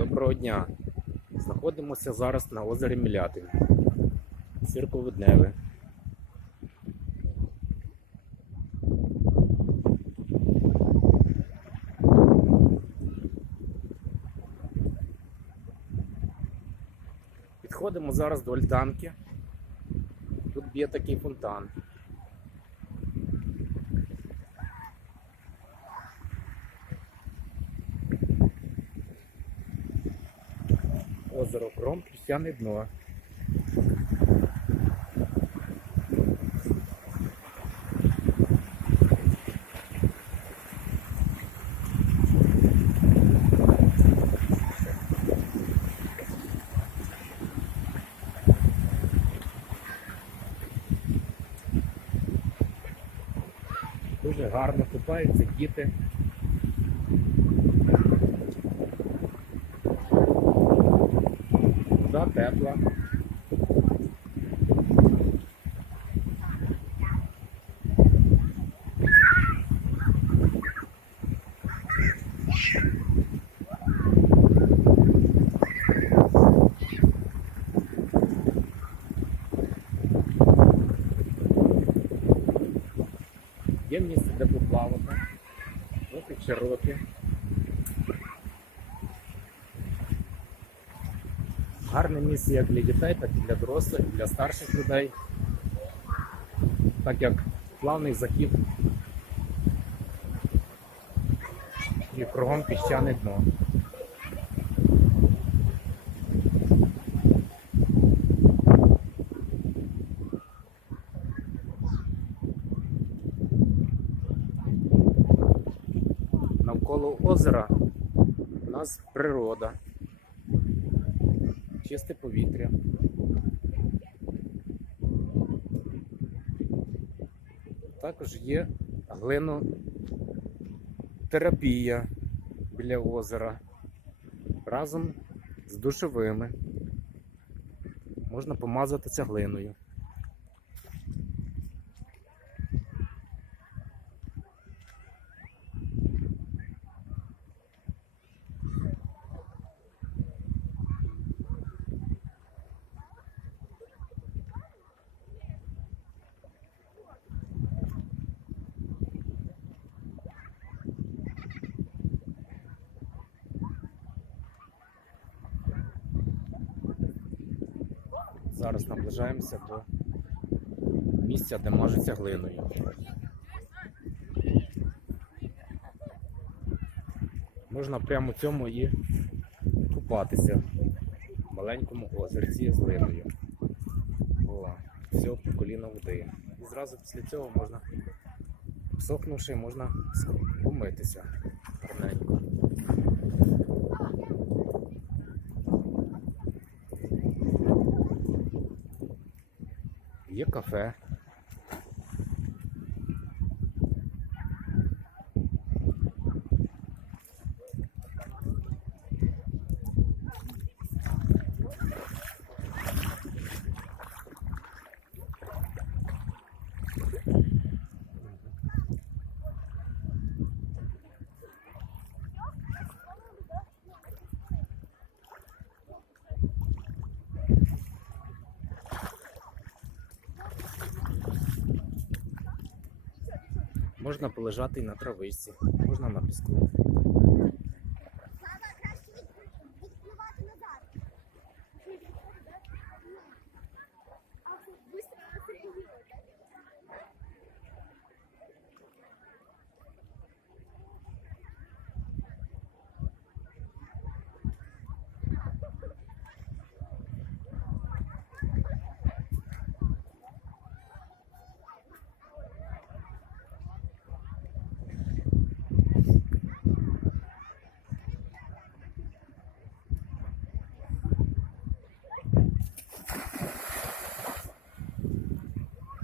Доброго дня! Знаходимося зараз на озері Мілятин. Сірковидневе. Підходимо зараз до альтанки. Тут б'є такий фонтан. Озеро Кром, піщане дно. Дуже гарно купаються діти. Тепла. Є місце, де поплавати. Досить широке. Гарне місце як для дітей, так і для дорослих, для старших людей. Так як плавний захід і кругом піщане дно. Навколо озера у нас природа, чисте повітря. Також є глинотерапія біля озера разом з душовими. Можна помазатися глиною. Зараз наближаємося до місця, де мажеться глиною. Можна прямо в цьому і купатися в маленькому озерці з глиною. О, все по коліна води. І зразу після цього можна, всохнувши, можна помитися гарненько. Є кафе. Можна полежати і на травичці, можна на піску.